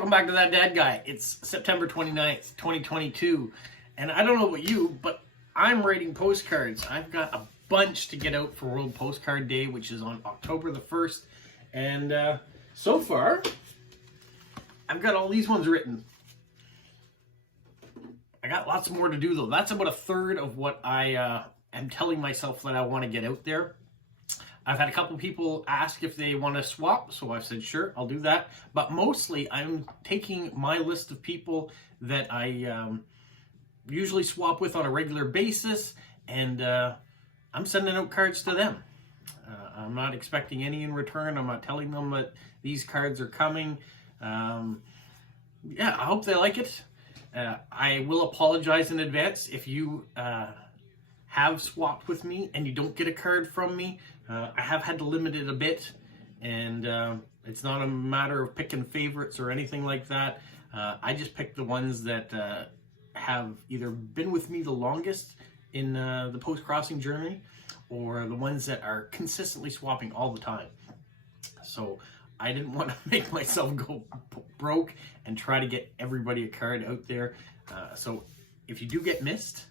welcome back to That Dad Guy. It's September 29th, 2022, and I don't know about you, but I'm writing postcards. I've got a bunch to get out for World Postcard Day, which is on October the 1st, and so far, I've got all these ones written. I got lots more to do, though. That's about a third of what I am telling myself that I want to get out there. I've had a couple people ask if they want to swap, so I've said, sure, I'll do that. But mostly, I'm taking my list of people that I usually swap with on a regular basis, and I'm sending out cards to them. I'm not expecting any in return. I'm not telling them that these cards are coming. Yeah, I hope they like it. I will apologize in advance if you have swapped with me and you don't get a card from me. I have had to limit it a bit, and it's not a matter of picking favorites or anything like that. I just picked the ones that have either been with me the longest in the post-crossing journey, or the ones that are consistently swapping all the time. So I didn't want to make myself go broke and try to get everybody a card out there. So if you do get missed,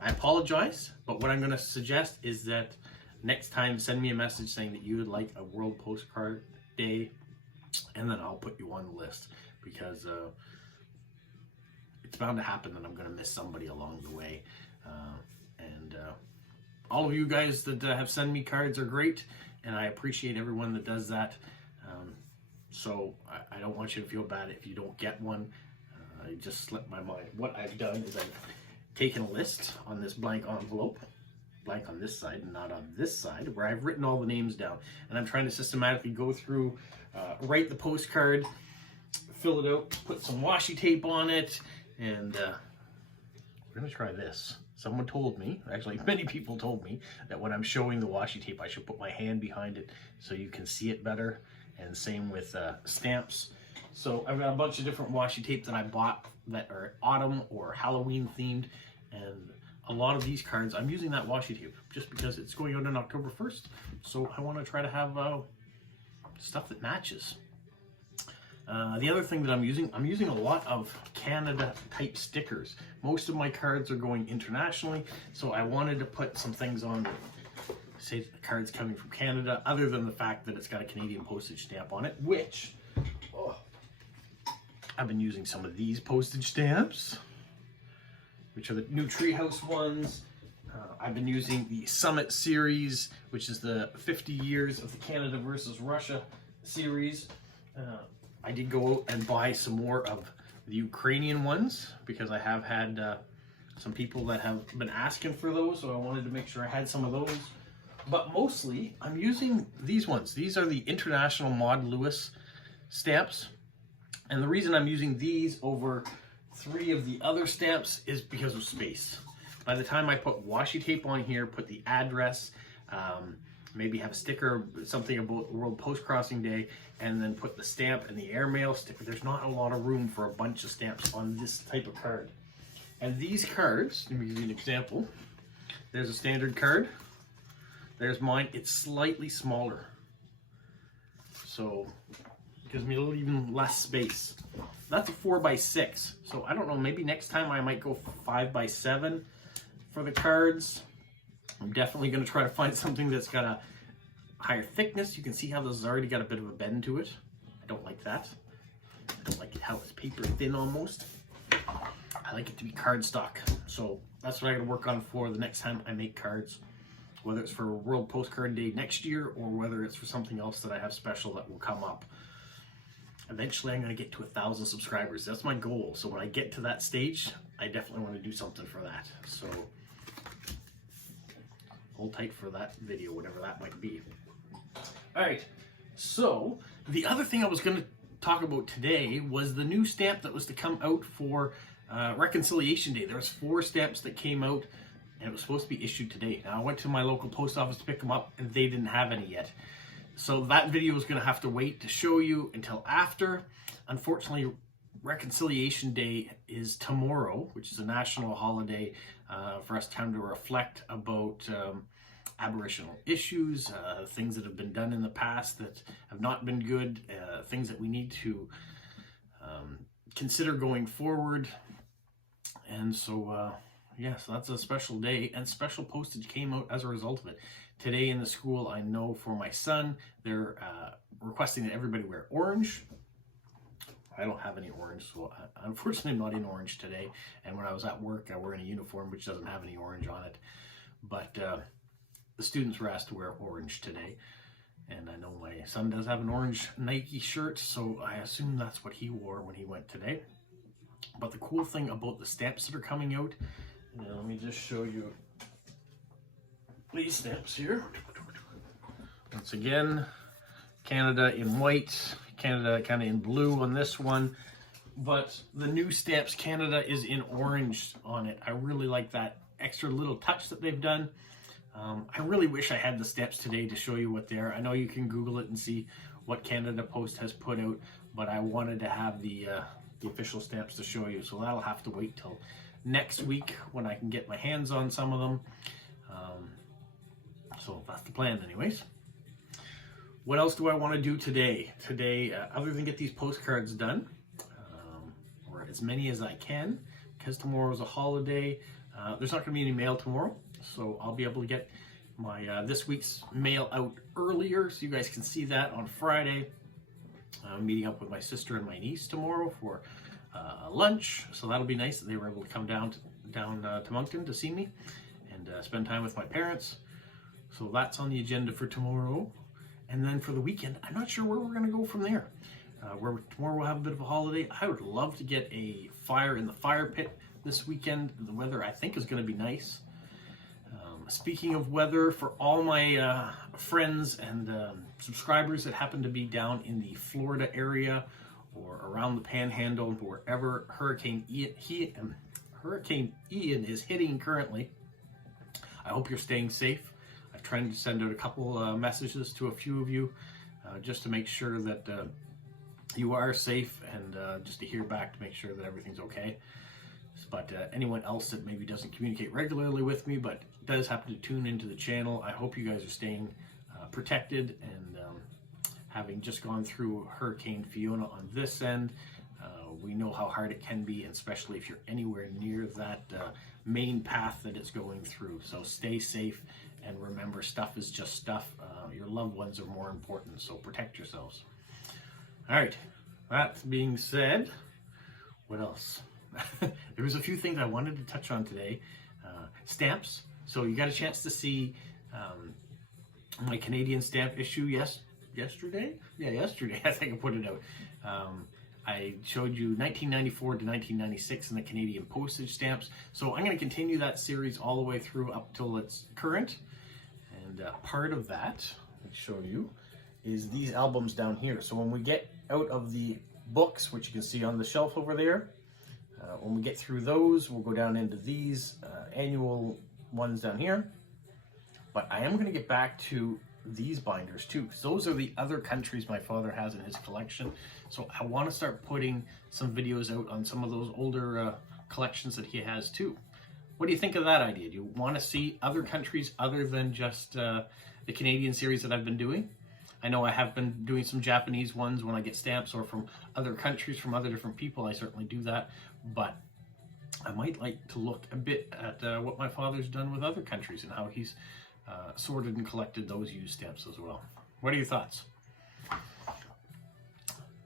I apologize, but what I'm going to suggest is that next time send me a message saying that you would like a World Postcard Day, and then I'll put you on the list, because it's bound to happen that I'm going to miss somebody along the way. And all of you guys that have sent me cards are great, and I appreciate everyone that does that. So I don't want you to feel bad if you don't get one. It just slipped my mind. What I've done is I've taken a list on this blank envelope, blank on this side and not on this side, where I've written all the names down, and I'm trying to systematically go through, write the postcard, fill it out, put some washi tape on it, and we're gonna try this. Someone told me, actually many people told me, that when I'm showing the washi tape I should put my hand behind it so you can see it better, and same with stamps. So I've got a bunch of different washi tape that I bought that are autumn or Halloween themed, and a lot of these cards I'm using that washi tape just because it's going out on October 1st, so I want to try to have stuff that matches. The other thing that I'm using a lot of Canada type stickers. Most of my cards are going internationally, so I wanted to put some things on that say the card's coming from Canada, other than the fact that it's got a Canadian postage stamp on it, which I've been using some of these postage stamps, which are the new Treehouse ones. I've been using the Summit series, which is the 50 years of the Canada versus Russia series. I did go out and buy some more of the Ukrainian ones, because I have had some people that have been asking for those, so I wanted to make sure I had some of those. But mostly, I'm using these ones. These are the International Maud Lewis stamps. And the reason I'm using these over 3 of the other stamps is because of space. By the time I put washi tape on here, put the address, maybe have a sticker, something about World Postcrossing Day, and then put the stamp and the airmail sticker, there's not a lot of room for a bunch of stamps on this type of card. And these cards, let me give you an example. There's a standard card. There's mine. It's slightly smaller, so it gives me a little even less space. That's a 4x6, so I don't know, maybe next time I might go 5x7 for the cards. I'm definitely going to try to find something that's got a higher thickness. You can see how this has already got a bit of a bend to it. I don't like that. I don't like how it's paper thin almost. I like it to be cardstock, so that's what I got to work on for the next time I make cards, whether it's for World Postcard Day next year or whether it's for something else that I have special that will come up. Eventually I'm going to get to 1,000 subscribers. That's my goal. So when I get to that stage, I definitely want to do something for that. So hold tight for that video, whatever that might be. All right. So the other thing I was going to talk about today was the new stamp that was to come out for Reconciliation Day. There was 4 stamps that came out, and it was supposed to be issued today. Now, I went to my local post office to pick them up, and they didn't have any yet. So that video is going to have to wait to show you until after. Unfortunately, Reconciliation Day is tomorrow, which is a national holiday for us time to reflect about Aboriginal issues, things that have been done in the past that have not been good, things that we need to consider going forward. And so, yes, that's a special day, and special postage came out as a result of it. Today in the school, I know for my son, they're requesting that everybody wear orange. I don't have any orange, so unfortunately I'm not in orange today. And when I was at work, I wear a uniform which doesn't have any orange on it. But the students were asked to wear orange today. And I know my son does have an orange Nike shirt, so I assume that's what he wore when he went today. But the cool thing about the stamps that are coming out, let me just show you these stamps here. Once again, Canada in white, Canada kind of in blue on this one, but the new stamps, Canada is in orange on it. I really like that extra little touch that they've done. I really wish I had the stamps today to show you what they are. I know you can Google it and see what Canada Post has put out, but I wanted to have the official stamps to show you, so that'll have to wait till next week when I can get my hands on some of them. So that's the plan anyways. What else do I want to do today? Other than get these postcards done, or as many as I can, because tomorrow's a holiday. There's not going to be any mail tomorrow, so I'll be able to get my this week's mail out earlier, so you guys can see that on Friday. I'm meeting up with my sister and my niece tomorrow for lunch, so that'll be nice that they were able to come down to Moncton to see me and spend time with my parents. So that's on the agenda for tomorrow. And then for the weekend, I'm not sure where we're going to go from there. Tomorrow we'll have a bit of a holiday. I would love to get a fire in the fire pit this weekend. The weather, I think, is going to be nice. Speaking of weather, for all my friends and subscribers that happen to be down in the Florida area or around the Panhandle, wherever Hurricane Ian is hitting currently, I hope you're staying safe. I've tried to send out a couple messages to a few of you just to make sure that you are safe, and just to hear back to make sure that everything's okay. But anyone else that maybe doesn't communicate regularly with me but does happen to tune into the channel, I hope you guys are staying protected, and having just gone through Hurricane Fiona on this end, we know how hard it can be, and especially if you're anywhere near that main path that it's going through. So stay safe, and remember, stuff is just stuff. Your loved ones are more important, so protect yourselves. All right, that being said, what else? There was a few things I wanted to touch on today. Stamps. So you got a chance to see my Canadian stamp issue yesterday? Yeah, yesterday I think I put it out. I showed you 1994 to 1996 in the Canadian postage stamps. So I'm going to continue that series all the way through up till it's current. And part of that, let me show you, is these albums down here. So when we get out of the books, which you can see on the shelf over there, when we get through those, we'll go down into these annual ones down here. But I am going to get back to these binders too, because those are the other countries my father has in his collection. So I want to start putting some videos out on some of those older collections that he has too. What do you think of that idea? Do you want to see other countries other than just the Canadian series that I've been doing? I know I have been doing some Japanese ones when I get stamps, or from other countries, from other different people. I certainly do that, but I might like to look a bit at what my father's done with other countries and how he's sorted and collected those used stamps as well. What are your thoughts?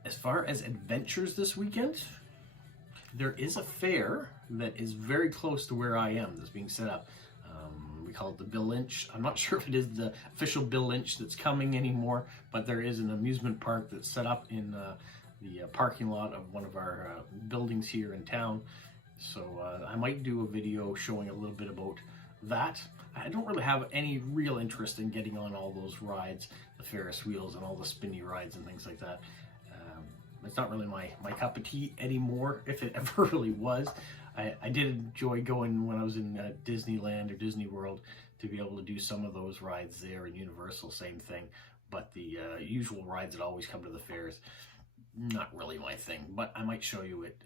As far as adventures this weekend, there is a fair that is very close to where I am that's being set up. We call it the Bill Lynch. I'm not sure if it is the official Bill Lynch that's coming anymore, but there is an amusement park that's set up in the parking lot of one of our buildings here in town. So I might do a video showing a little bit about that. I don't really have any real interest in getting on all those rides, the Ferris wheels and all the spinny rides and things like that. It's not really my cup of tea anymore, if it ever really was. I did enjoy going when I was in Disneyland or Disney World to be able to do some of those rides there, and Universal, same thing. But the usual rides that always come to the fairs, not really my thing, but I might show you it.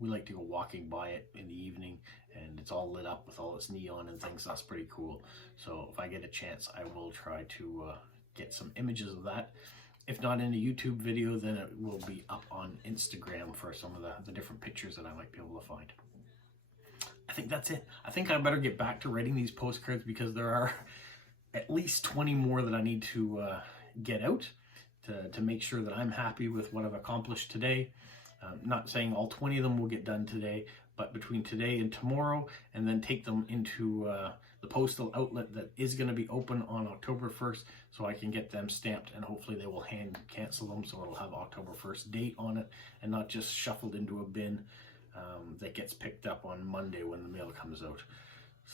We like to go walking by it in the evening, and it's all lit up with all its neon and things. So that's pretty cool. So if I get a chance, I will try to get some images of that if not in a YouTube video, then it will be up on Instagram for some of the different pictures that I might be able to find. I think that's it. I think I better get back to writing these postcards because there are at least 20 more that I need to get out to make sure that I'm happy with what I've accomplished today. Not saying all 20 of them will get done today, but between today and tomorrow, and then take them into the postal outlet that is going to be open on October 1st, so I can get them stamped, and hopefully they will hand cancel them, so it'll have October 1st date on it, and not just shuffled into a bin that gets picked up on Monday when the mail comes out.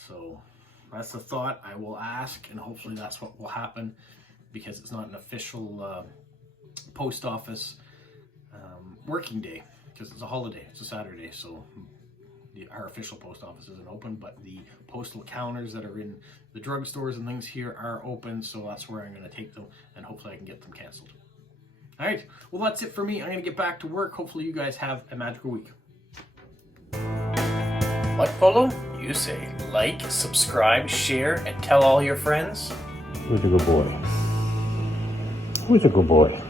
So that's the thought. I will ask, and hopefully that's what will happen, because it's not an official post office working day, because it's a holiday. It's a Saturday, so our official post office isn't open, but the postal counters that are in the drugstores and things here are open, so that's where I'm going to take them, and hopefully I can get them canceled. All right, well, that's it for me. I'm going to get back to work. Hopefully you guys have a magical week. What, Polo? You say like, subscribe, share, and tell all your friends. Who's a good boy? Who's a good boy?